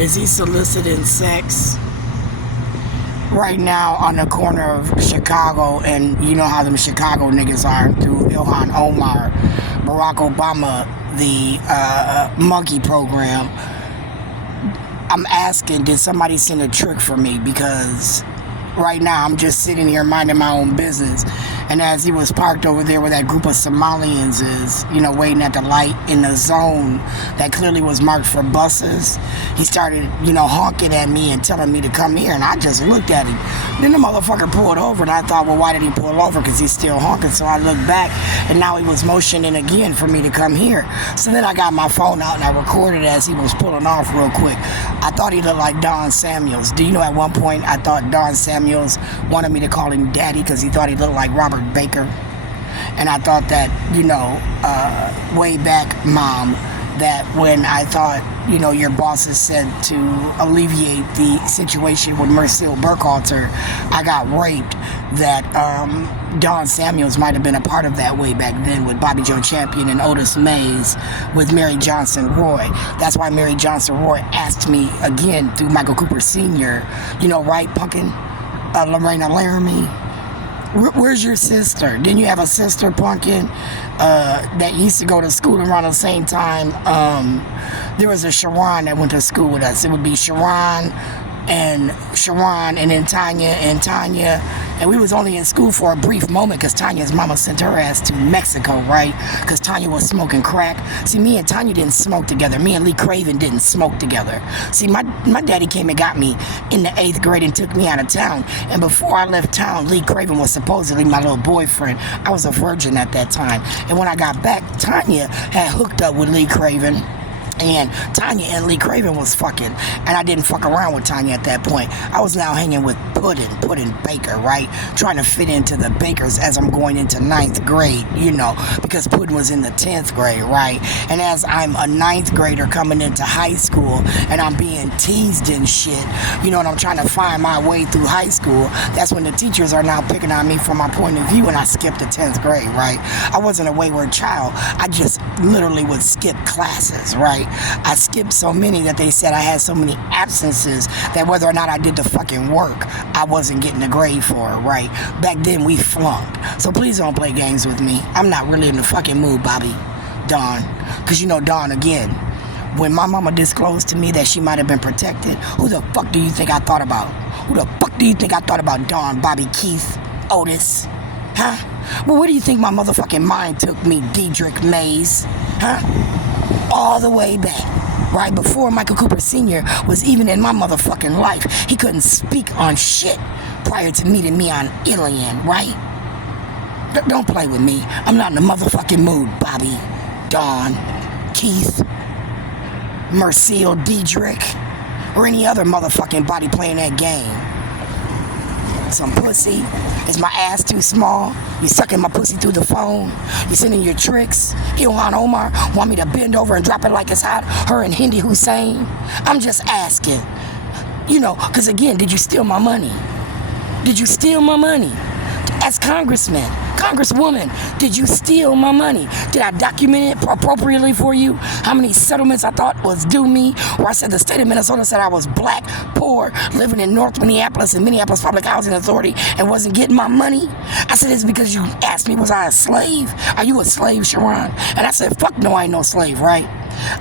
Is he soliciting sex? Right now on the corner of Chicago, and you know how them Chicago niggas are through Ilhan Omar, Barack Obama, the monkey program. I'm asking, did somebody send a trick for me? Because right now I'm just sitting here minding my own business, and as he was parked over there where that group of Somalians is, you know, waiting at the light in the zone that clearly was marked for buses, he started, you know, honking at me and telling me to come here, and I just looked at him. Then the motherfucker pulled over, and I thought, well, why did he pull over? Because he's still honking. So I looked back, and now he was motioning again for me to come here. So then I got my phone out and I recorded as he was pulling off real quick. I thought he looked like Don Samuels. Do you know at one point I thought Don Samuels wanted me to call him daddy because he thought he looked like Robert Baker? And I thought that, you know, way back, Mom, that when I thought, you know, your bosses said to alleviate the situation with Mercille Burkhalter, I got raped, that Don Samuels might have been a part of that way back then with Bobby Joe Champion and Otis Mays with Mary Johnson Roy. That's why Mary Johnson Roy asked me again through Michael Cooper Sr., you know, right, Punkin? Lorena Laramie? Where's your sister? Didn't you have a sister, Punkin, that used to go to school around the same time? There was a Sharon that went to school with us. It would be Sharon and then Tanya, and we was only in school for a brief moment because Tanya's mama sent her ass to Mexico, right? Because Tanya was smoking crack. See, me and Tanya didn't smoke together. Me and Lee Craven didn't smoke together. See, my daddy came and got me in the 8th grade and took me out of town. And before I left town, Lee Craven was supposedly my little boyfriend. I was a virgin at that time. And when I got back, Tanya had hooked up with Lee Craven. And Tanya and Lee Craven was fucking, and I didn't fuck around with Tanya at that point. I was now hanging with Puddin Baker, right? Trying to fit into the Bakers as I'm going into 9th grade, you know, because Puddin was in the 10th grade, right? And as I'm a 9th grader coming into high school and I'm being teased and shit, you know, and I'm trying to find my way through high school, that's when the teachers are now picking on me from my point of view, and I skipped the 10th grade, right? I wasn't a wayward child. I just literally would skip classes, right? I skipped so many that they said I had so many absences that whether or not I did the fucking work, I wasn't getting a grade for it, right? Back then, we flunked. So please don't play games with me. I'm not really in the fucking mood, Bobby. Don. Because you know, Don, again, when my mama disclosed to me that she might have been protected, who the fuck do you think I thought about? Who the fuck do you think I thought about? Don, Bobby, Keith, Otis? Huh? Well, where do you think my motherfucking mind took me, Dedrick Mays? Huh? All the way back, right before Michael Cooper Sr. was even in my motherfucking life. He couldn't speak on shit prior to meeting me on Ilian, right? Don't play with me. I'm not in the motherfucking mood, Bobby, Don, Keith, Mercille, Dedrick, or any other motherfucking body playing that game. Some pussy. Is my ass too small? You sucking my pussy through the phone? You sending your tricks? Ilhan Omar want me to bend over and drop it like it's hot? Her and Hindi Hussein? I'm just asking. You know, because again, did you steal my money? Did you steal my money? As congressman, congresswoman, did you steal my money? Did I document it appropriately for you? How many settlements I thought was due me? Or I said the state of Minnesota said I was black, poor, living in North Minneapolis and Minneapolis Public Housing Authority and wasn't getting my money? I said, it's because you asked me, was I a slave? Are you a slave, Sharon? And I said, fuck no, I ain't no slave, right?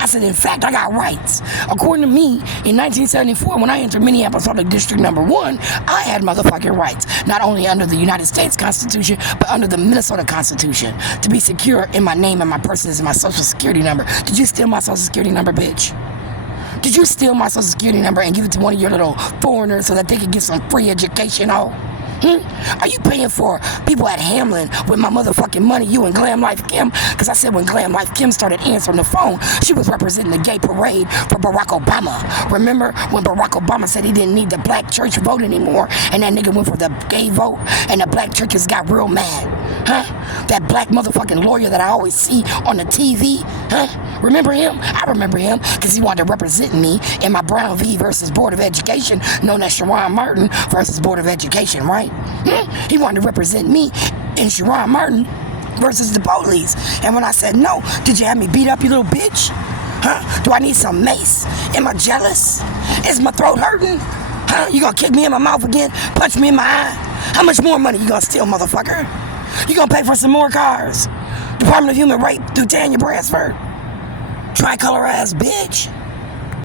I said, in fact, I got rights. According to me, in 1974, when I entered Minneapolis Public District number 1, I had motherfucking rights, not only under the United States Constitution, but under the Minnesota Constitution, to be secure in my name and my person and my social security number. Did you steal my social security number, bitch? Did you steal my social security number and give it to one of your little foreigners so that they could get some free education, Are you paying for people at Hamlin with my motherfucking money, you and Glam Life Kim? Because I said when Glam Life Kim started answering the phone, she was representing the gay parade for Barack Obama. Remember when Barack Obama said he didn't need the black church vote anymore, and that nigga went for the gay vote, and the black churches got real mad? That black motherfucking lawyer that I always see on the TV? Remember him? I remember him because he wanted to represent me in my Brown v. versus Board of Education, known as Sharon Martin versus Board of Education, right? He wanted to represent me in Sharon Martin versus the police. And when I said no, did you have me beat up, you little bitch? Huh? Do I need some mace? Am I jealous? Is my throat hurting? Huh? You gonna kick me in my mouth again? Punch me in my eye? How much more money you gonna steal, motherfucker? You gonna pay for some more cars? Department of Human Rape through Tanya Bransford. Tricolor ass bitch.